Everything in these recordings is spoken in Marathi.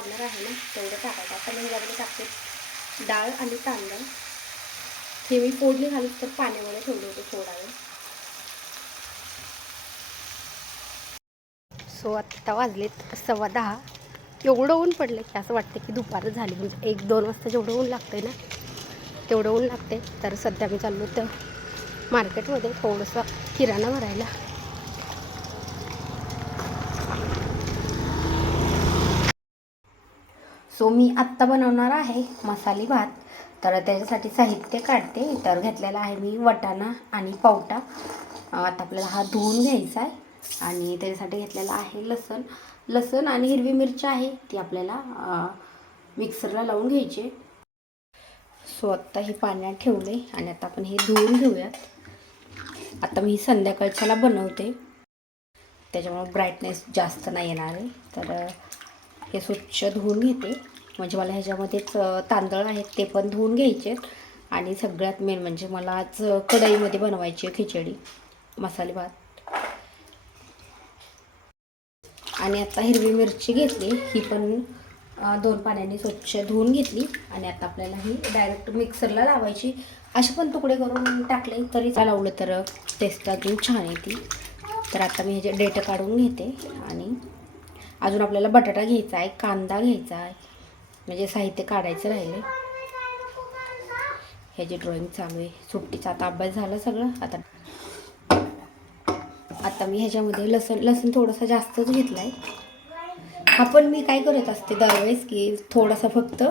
लागणार आहे ना तेवढं टाकायचं. आता मी यामध्ये टाकते डाळ आणि तांदूळ. हे मी फोडणी घालून तर पाण्यामध्ये ठेवले होते थोडा वेळ. सो आत्ता वाजलेत 10:15. एवढं ऊन पडलं की असं वाटतं की दुपार झाली. म्हणजे 1-2 वाजता जेवढं ऊन लागतंय ना तेवढं ऊन लागते. तर सध्या मी चाललो तर मार्केटमध्ये थोडंसं किराणा भरायला. सो मी आत्ता बनवणार आहे मसाले भात. तर त्याच्यासाठी साहित्य काढते. तर घेतलेला आहे मी वाटाणा आणि पावटा. आता आपल्याला हा धुवून घ्यायचा आहे. आणि त्याच्यासाठी घेतलेला आहे लसण आणि हिरवी मिरची आहे ती आपल्याला मिक्सरला लावून घ्यायची. सो आत्ता हे पाण्यात ठेवले आणि आता आपण हे धुवून घेऊयात. आता मी संध्याकाळच्याला बनवते त्याच्यामुळे ब्राईटनेस जास्त नाही येणार आहे. तर हे स्वच्छ धुवून घेते. म्हणजे मला ह्याच्यामध्येच तांदूळ आहेत ते पण धुवून घ्यायचे. आणि सगळ्यात मेन म्हणजे मला आज कढईमध्ये बनवायची खिचडी मसाले भात. आणि आता हिरवी मिरची घेतली, ही पण 2 पाण्याने स्वच्छ धुवून घेतली. आणि आता आपल्याला ही डायरेक्ट मिक्सरला लावायची. असे पण तुकडे करून टाकले तरी लावलं तर टेस्ट अजून छान येते. तर आता मी ह्याचे डेट काढून घेते. आणि अजून आपल्याला बटाटा घ्यायचा आहे, कांदा घ्यायचा आहे. म्हणजे साहित्य काढायचं राहिले. ह्याची ड्रॉइंग चालू आहे. सुट्टीचा आता अभ्यास झाला सगळं. आता मी ह्याच्यामध्ये लसूण थोडंसं जास्तच घेतला आहे. हा पण मी काय करत असते दरवेळेस की थोडासा फक्त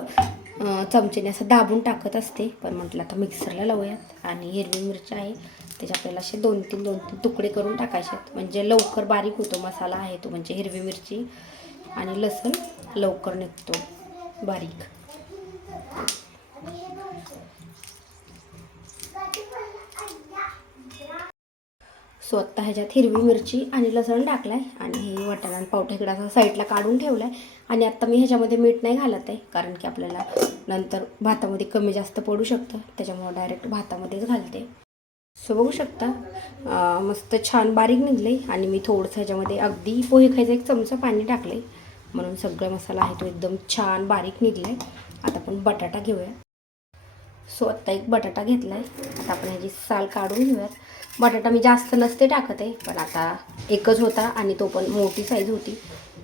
चमचेने असं दाबून टाकत असते. पण म्हटलं आता मिक्सरला लावूयात. आणि हिरवी मिरची आहे त्याचे आपल्याला असे 2-3 तुकडे करून टाकायचे आहेत. म्हणजे लवकर बारीक होतो मसाला आहे तो. म्हणजे हिरवी मिरची आणि लसूण लवकर निघतो बारीक. सो आत्ता ह्याच्यात हिरवी मिरची आणि लसूण टाकला आहे. आणि हे वाटाणा आणि पावटा इकडं असं साईडला काढून ठेवला आहे. आणि आत्ता मी ह्याच्यामध्ये मीठ नाही घालत आहे कारण की आपल्याला नंतर भातामध्ये कमी जास्त पडू शकतं. त्याच्यामुळं डायरेक्ट भातामध्येच घालते. सो बघू शकता मस्त छान बारीक निघले. आणि मी थोडंसं ह्याच्यामध्ये अगदी पोहे खायचा 1 चमचा पाणी टाकले. म्हणून सगळा मसाला आहे तो एकदम छान बारीक निघला आहे. आता आपण बटाटा घेऊया. सो आत्ता 1 बटाटा घेतला आहे. आता आपण ह्याची साल काढून घेऊयात. बटाटा मी जास्त नसते टाकत आहे, पण आता एकच होता आणि तो पण मोठी साईज होती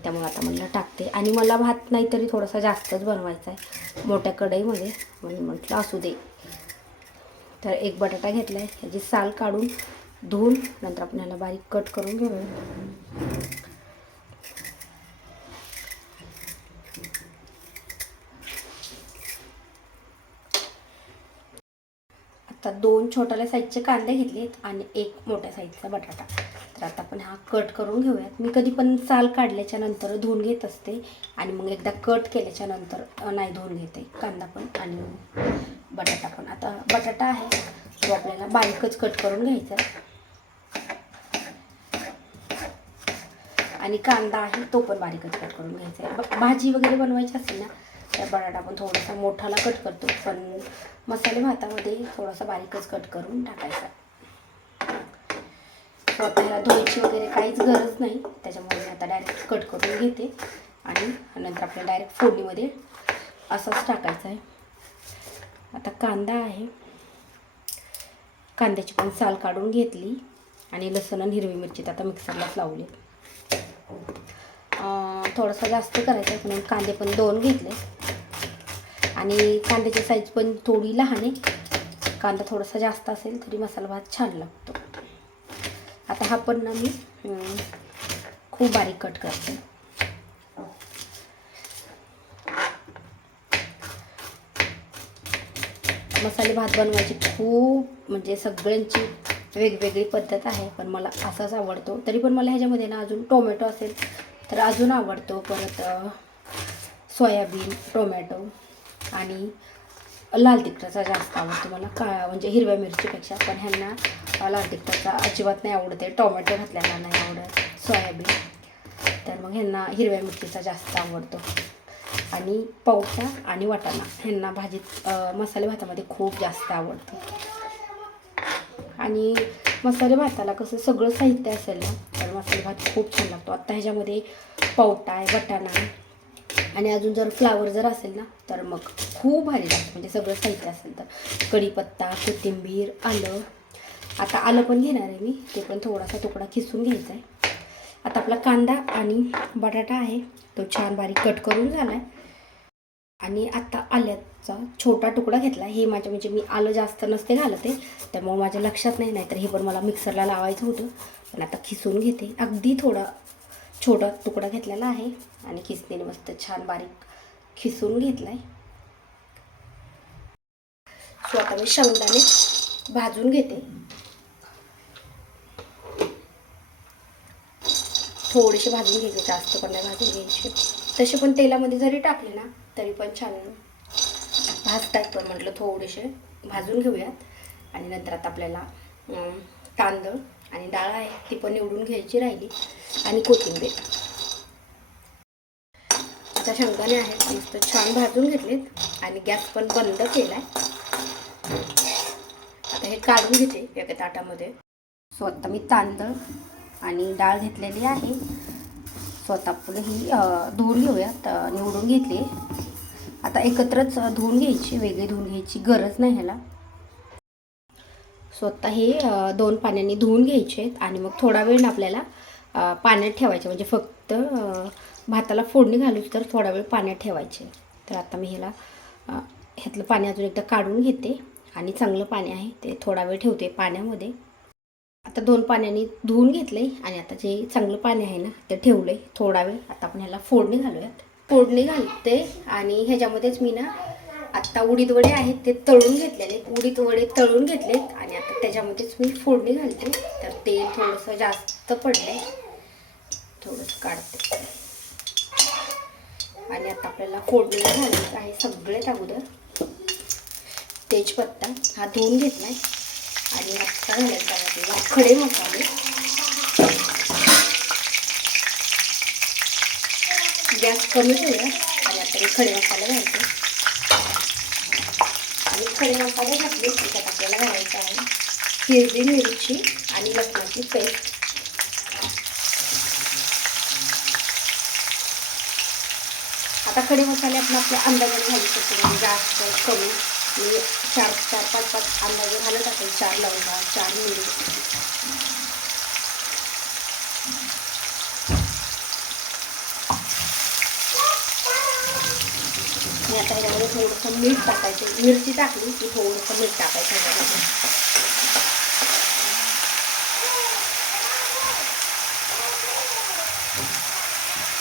त्यामुळे आता म्हणलं टाकते. आणि मला भात नाही तरी थोडासा जास्तच बनवायचा आहे मोठ्या कढईमध्ये, म्हणून म्हटलं असू दे. तर 1 बटाटा घेतला आहे. ह्याची साल काढून धुवून नंतर आपण ह्याला बारीक कट करून घेऊया. आता 2 छोट्याल्या साईजचे कांदे घेतलेत आणि 1 मोठ्या साईजचा बटाटा. तर आता आपण हा कट करून घेऊयात. मी कधी पण साल काढल्याच्या नंतर धुवून घेत असते आणि मग एकदा कट केल्याच्या नंतर नाही धुवून घेते कांदा पण आणि बटाटा पण. आता बटाटा आहे तो आपल्याला बारीकच कट करून घ्यायचा आणि कांदा आहे तो पण बारीकच कट करून घ्यायचा आहे. भाजी वगैरे बनवायची असेल ना तर बटाटा पण थोडासा मोठाला कट करतो, पण मसाले भातामध्ये थोडासा बारीकच कट करून टाकायचा. आपल्याला धुवायची वगैरे काहीच गरज नाही, त्याच्यामुळे मी आता डायरेक्ट कट करून घेते. आणि नंतर आपल्याला डायरेक्ट फोडणीमध्ये असंच टाकायचं आहे. आता कांदा आहे, कांद्याची पण साल काढून घेतली. आणि लसूण आणि हिरवी मिरची आता मिक्सरलाच लावली. थोडासा जास्त करायचा आहे म्हणून कांदे पण 2 घेतले. आणि कांद्याची साईज पण थोडी लहान आहे. कांदा थोडासा जास्त असेल तरी मसाला भात छान लागतो. आता हा पण ना मी खूप बारीक कट करते. मसाले भात बनवायची खूप म्हणजे सगळ्यांची वेगवेगळी पद्धत आहे, पण मला असाच आवडतो. तरी पण मला ह्याच्यामध्ये ना अजून टोमॅटो असेल तर अजून आवडतो. परत सोयाबीन, टोमॅटो आणि लाल तिखटाचा जास्त आवडतो मला म्हणजे हिरव्या मिरचीपेक्षा. पण ह्यांना लाल तिखटाचा अजिबात नाही आवडत आहे, टोमॅटो घातल्याला नाही आवडत, सोयाबीन. तर मग ह्यांना हिरव्या मिरचीचा जास्त आवडतो. आणि पावटा आणि वाटाणा ह्यांना भाजीत मसाले भातामध्ये खूप जास्त आवडतं. आणि मसाले भाताला कसं सगळं साहित्य असेल ना तर मसाले भात खूप छान लागतो. आत्ता ह्याच्यामध्ये पावटा आहे, वाटाणा, आणि अजून जर फ्लावर जर असेल ना तर मग खूप भारी लागतं, म्हणजे सगळं साहित्य असेल तर. कढीपत्ता, कोथिंबीर, आलं. आता आलं पण घेणार आहे मी, ते पण थोडासा तुकडा किसून घ्यायचा आहे. आता आपला कांदा आणि बटाटा आहे तो छान बारीक कट करून झाला आहे. आणि आता आल्याचा छोटा तुकडा घेतला. हे माझ्या म्हणजे मी आलं जास्त नसते घालते, त्यामुळे माझ्या लक्षात नाही, नाहीतर हे पण मला मिक्सरला लावायचं होतं. पण आता खिसून घेते. अगदी थोडा छोटा तुकडा घेतलेला आहे आणि खिसणीने मस्त छान बारीक खिसून घेतला आहे. सो आता मी शेंगदाणे भाजून घेते. थोडेसे भाजून घ्यायचे, जास्त पण नाही भाजून घ्यायचे. तसे पण तेलामध्ये जरी टाकले ना तरी पण छान भाजतात, पण म्हटलं थोडेसे भाजून घेऊयात. आणि नंतर आता आपल्याला तांदूळ आणि डाळ आहे ती पण निवडून घ्यायची राहिली, आणि कोथिंबीर. आता शेंगदाणे आहेत मस्त छान भाजून घेतलेत आणि गॅस पण बंद केला आहे. आता हे काढून घेते एका ताटामध्ये. सो आता मी तांदूळ आणि डाळ घेतलेली आहे. स्वतः आपलं ही धुवून घेऊयात, निवडून घेतली. आता एकत्रच धुवून घ्यायची, वेगळी धुवून घ्यायची गरज नाही ह्याला. स्वतः हे 2 पाण्याने धुवून घ्यायचे आणि मग थोडा वेळ आपल्याला पाण्यात ठेवायचे, म्हणजे फक्त भाताला फोडणी घालूच तर थोडा वेळ पाण्यात ठेवायचे. तर आता मी ह्याला ह्यातलं पाणी अजून एकदा काढून घेते आणि चांगलं पाणी आहे ते थोडा वेळ ठेवते पाण्यामध्ये. आता 2 पाण्याने धुवून घेतले आणि आता जे चांगलं पाणी आहे ना ते ठेवले थोडा वेळ. आता आपण ह्याला फोडणी घालूयात. फोडणी घालते आणि ह्याच्यामध्येच मी ना आत्ता उडीद वडे आहेत ते तळून घेतलेले. उडीद वडे तळून घेतलेत आणि आता त्याच्यामध्येच मी फोडणी घालते. तर तेल थोडंसं जास्त पडलंय, थोडंसं काढते. आणि आता आपल्याला फोडणी घालायचं आहे सगळ्यात अगोदर तेजपत्ता हा धुवून घेतलाय आणि आता घालायचा आपल्याला खडे मसाले. गॅस कमी ठेवूया आणि आता हे खडे मसाले घालते. आणि खडे मसाले घातले की त्यात आपल्याला घालायचं आहे हिरवी मिरची आणि लसणाची पेस्ट. आता खडे मसाले आपण आपल्या अंदाजाने घालू शकतो, म्हणजे जास्त कमी. मी 4-5 अंदाजे घालत असेल. 4 लवंगा, 4 मिरी. आणि आता ह्याच्यामध्ये थोडंसं मीठ टाकायचं. मिरची टाकली की थोडंसं मीठ टाकायचं ह्याच्यामध्ये.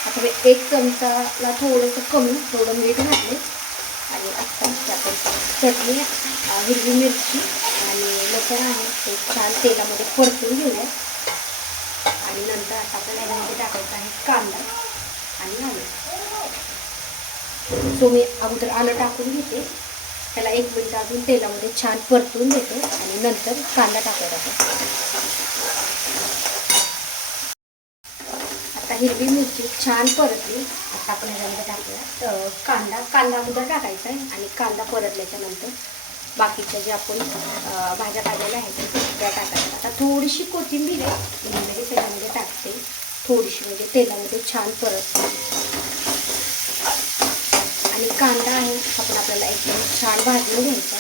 आता मी 1 चमचाला थोडंसं कमी थोडं मीठ घातले. आणि आता आपण चटणी, हिरवी मिरची आणि लसूण आहे ते छान तेलामध्ये परतून घेऊया. आणि नंतर आता आपल्याला ह्याच्यामध्ये टाकायचं आहे कांदा आणि आलं. सो मी अगोदर आलं टाकून घेते, त्याला 1 मिनिट अजून तेलामध्ये छान परतून देते आणि नंतर कांदा टाकायचा. आता हिरवी मिरची छान परतली. आता आपण ह्याच्यामध्ये टाकूया कांदा अगोदर टाकायचा आहे आणि कांदा परतल्याच्या नंतर बाकीच्या जे आपण भाज्या काढलेल्या आहेत त्या टाकायच्या. आता थोडीशी कोथिंबीर आहे म्हणजे त्याच्यामध्ये टाकते, थोडीशी, म्हणजे तेलामध्ये छान परतते. आणि कांदा आहे आपण आपल्याला एकदम छान भाजून घ्यायचा.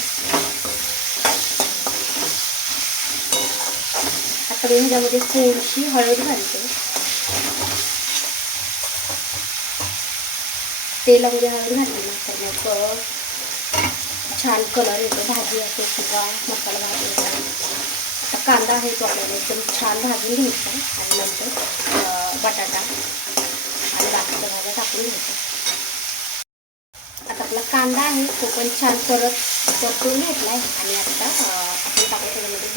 आता मी ह्याच्यामध्ये थोडीशी हळद घालते. तेलामध्ये हळद घातली ना तर मग छान कलर येतो, भाजी असो किंवा मसाला भाजी असो. आता कांदा आहे तो आपल्याला एकदम छान भाजून घ्यायचा आणि नंतर बटाटा आणि बाकीच्या भाज्या टाकून घ्यायच्या. आता आपला कांदा आहे तो पण छान परतून घेतला आहे. आणि आता आपण टाकू त्याच्यामध्ये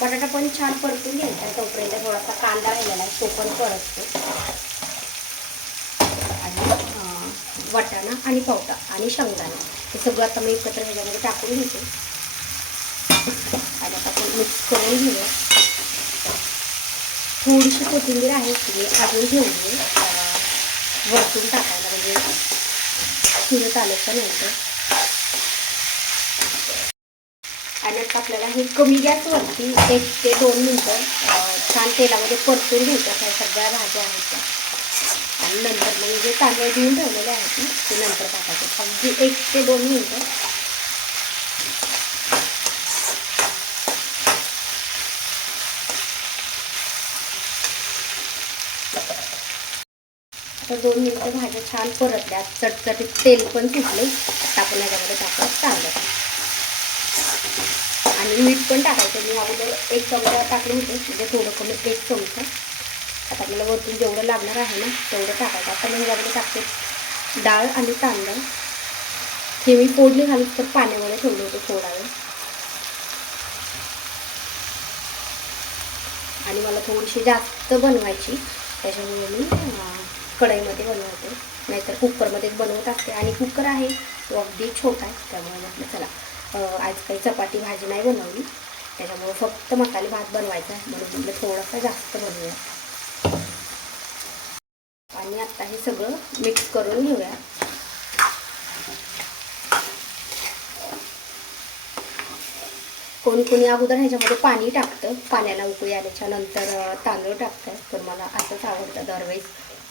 बटाटा पण छान परतून घ्यायचा. तोपर्यंत थोडासा कांदा राहिलेला आहे तो पण परततो. आणि वाटाणा आणि पावटा आणि शेंगदाणा हे सगळं आता मी एकत्र ह्याच्यामध्ये टाकून घेते. आणि आता आपण मिक्स करून घेऊया. थोडीशी कोथिंबीर आहे ती अजून घेऊन वरतून टाकायला, म्हणजे शिजत आल्याच्या नंतर. आणि आता आपल्याला हे कमी गॅसवरती 1 ते 2 मिनटं छान तेलामध्ये परतून घ्यायच्या. त्या सगळ्या भाज्या आहेत त्या. आणि नंतर मग जे तांदूळ धुवून ठेवलेले आहेत ना ते नंतर टाकायचे, अगदी 1 ते 2 मिनिटं. आता 2 मिनिटं भाज्या छान परतल्या, चटचटीत तेल पण सुटले. आता आपण याच्यामध्ये टाकायचं तांदूळ आणि मीठ पण टाकायचं. मी अगोदर 1 चमचा टाकले होते, म्हणजे थोडं कमी 1 चमचा. आता आपल्याला वरतून जेवढं लागणार आहे ना तेवढं टाकायचं. आता मी ह्याच्यामध्ये टाकते डाळ आणि तांदूळ. हे मी फोडणी घालून तर पाण्यामध्ये ठेवलं होतं थोडा वेळ, आणि मला थोडीशी जास्त बनवायची त्याच्यामुळे मी कढईमध्ये बनवते, नाहीतर कुकरमध्येच बनवत असते. आणि कुकर आहे तो अगदी छोटा आहे, त्यामुळे म्हटलं चला आज काही चपाती भाजी नाही बनवली, त्याच्यामुळे फक्त मसाले भात बनवायचा आहे, म्हणून म्हटलं थोडासा जास्त बनवूया. आणि आता हे सगळं मिक्स करून घेऊया. कोणी कोणी अगोदर ह्याच्यामध्ये पाणी टाकतं, पाण्याला उकळी आल्याच्या नंतर तांदूळ टाकतं, पण मला असंच आवडतं. दरवेळेस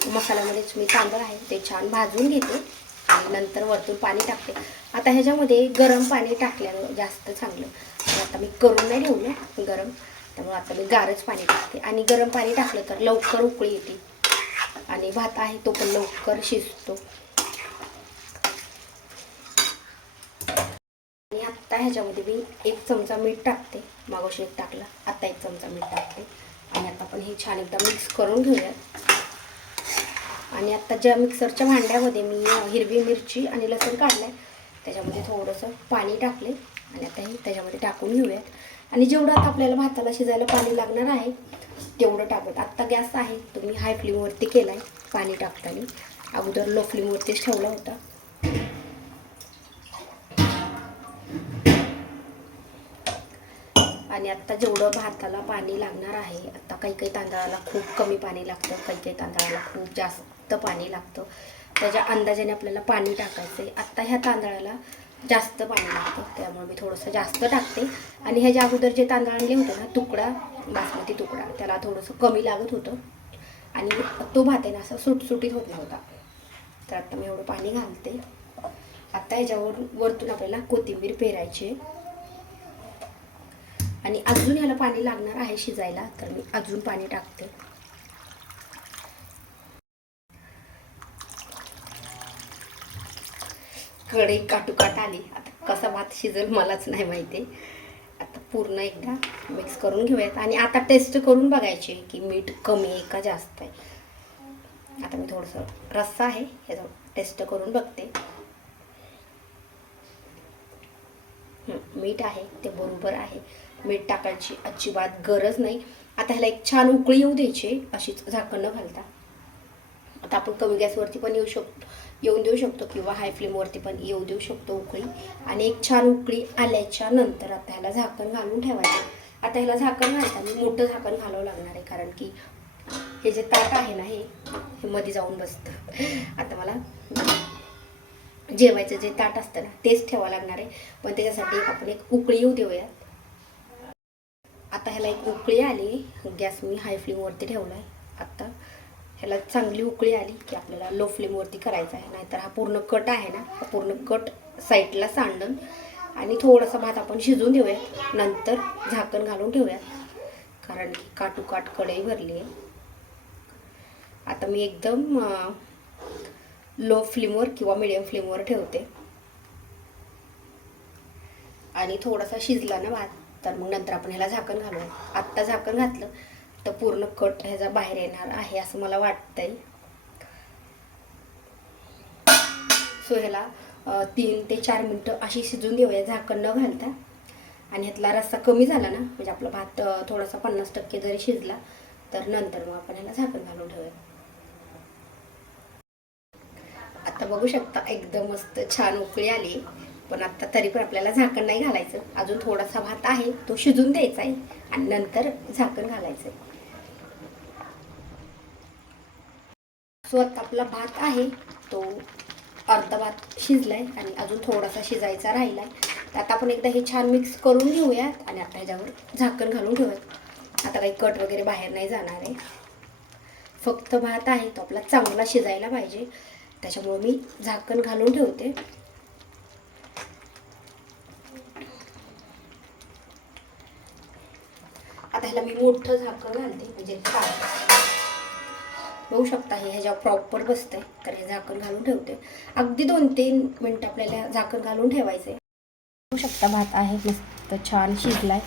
मसाल्यामध्येच मी तांदूळ आहे ते छान भाजून घेते आणि नंतर वरतून पाणी टाकते. आता ह्याच्यामध्ये गरम पाणी टाकल्यानं जास्त चांगलं. आता मी करून नाही ठेवलं गरम, त्यामुळे आता मी गारच पाणी टाकते. आणि गरम पाणी टाकलं तर लवकर उकळी येते आणि भात आहे तो पण लवकर शिजतो. आणि आत्ता ह्याच्यामध्ये मी 1 चमचा मीठ टाकते, मागोशी 1 टाकला, आता 1 चमचा मीठ टाकते. आणि आता आपण हे छान एकदा मिक्स करून घेऊया. आणि आत्ता ज्या मिक्सरच्या भांड्यामध्ये मी हिरवी मिरची आणि लसूण काढलं आहे त्याच्यामध्ये थोडंसं पाणी टाकले आणि आता हे त्याच्यामध्ये टाकून घेऊयात. आणि जेवढं आता आपल्याला भाताला शिजायला पाणी लागणार आहे तेवढं टाकत. आत्ता गॅस आहे तो मी हाय फ्लेमवरती केला आहे. पाणी टाकताना अगोदर लो फ्लेमवरतीच ठेवला होता. आणि आत्ता जेवढं भाताला पाणी लागणार आहे, आता काही काही तांदळाला खूप कमी पाणी लागतं, काही काही तांदळाला खूप जास्त पाणी लागतं. त्याच्या अंदाजाने आपल्याला पाणी टाकायचं आहे. आत्ता ह्या तांदळाला जास्त पाणी लागतं, त्यामुळे मी थोडंसं जास्त टाकते. आणि ह्याच्या अगोदर जे तांदळ आणले होते ना तुकडा, बासमती तुकडा, त्याला थोडंसं कमी लागत होतं आणि तो भात आहे ना असा सुटसुटीत होत नव्हता. तर आता मी एवढं पाणी घालते. आता ह्याच्यावर वरतून आपल्याला कोथिंबीर पेरायची आणि अजून ह्याला पाणी लागणार आहे शिजायला, तर मी अजून पाणी टाकते. कढई काटूकाट आली. आता कसा भात शिजेल मलाच नाही माहिती. आता पूर्ण एकदा मिक्स करून घेऊयात आणि आता टेस्ट करून बघायची की मीठ कमी आहे का जास्त आहे. आता मी थोडंसं रस्सा आहे ह्याचं टेस्ट करून बघते. मीठ आहे ते बरोबर आहे, मीठ टाकायची अजिबात गरज नाही. आता ह्याला एक छान उकळी येऊ द्यायची, अशीच झाकण न घालता. आता आपण कमी गॅसवरती पण येऊन देऊ शकतो किंवा हाय फ्लेमवरती पण येऊ देऊ शकतो उकळी. आणि एक छान उकळी आल्याच्या नंतर आता ह्याला झाकण घालून ठेवायचं. आता ह्याला झाकण घालताना मोठं झाकण घालावं लागणार आहे, कारण की हे जे ताट आहे ना हे मध्ये जाऊन बसतं. आता मला जेवायचं जे ताट असतं ना तेच ठेवावं लागणार आहे, पण त्याच्यासाठी आपण एक उकळी येऊ देऊयात. आता ह्याला एक उकळी आली, गॅस मी हाय फ्लेमवरती ठेवला आहे. आत्ता ह्याला चांगली उकळी आली की आपल्याला लो फ्लेमवरती करायचं आहे, नाहीतर हा पूर्ण कट आहे ना हा पूर्ण कट साईडला सांडून. आणि थोडासा भात आपण शिजवून देऊयात, नंतर झाकण घालून ठेवूयात, कारण की काटूकाट कढई भरली आहे. आता मी एकदम लो फ्लेमवर किंवा मिडियम फ्लेमवर ठेवते. आणि थोडासा शिजला ना भात तर मग नंतर आपण ह्याला झाकण घालूया. आत्ता झाकण घातलं तर पूर्ण कट ह्याचा बाहेर येणार आहे असं मला वाटतंय. सो ह्याला 3 ते 4 मिनटं अशी शिजून देऊया झाकण न घालता. आणि ह्यातला रस्सा कमी झाला ना, म्हणजे आपला भात थोडासा 50% जरी शिजला तर नंतर मग आपण ह्याला झाकण घालून ठेवूया. आता बघू शकता एकदम मस्त छान उकळी आली, पण आता तरी पण आपल्याला झाकण नाही घालायचं. अजून थोडासा भात आहे तो शिजून द्यायचा आहे आणि नंतर झाकण घालायचं आहे. सो आता आपला भात आहे तो अर्धा भात शिजलाय आणि अजून थोडासा शिजायचा राहिलाय. तर आता आपण एकदा हे छान मिक्स करून घेऊयात आणि आता ह्याच्यावर झाकण घालून ठेवूयात. आता काही कट वगैरे बाहेर नाही जाणार आहे. फक्त भात आहे तो आपला चांगला शिजायला पाहिजे, त्याच्यामुळे मी झाकण घालून ठेवते. आता ह्याला मी मोठं झाकण घालते म्हणजे बघू शकता हे ह्याच्यावर प्रॉपर बसतंय, तर हे झाकण घालून ठेवते. अगदी 2-3 मिनटं आपल्याला झाकण घालून ठेवायचे. बघू शकता भात आहे मस्त छान शिजलाय.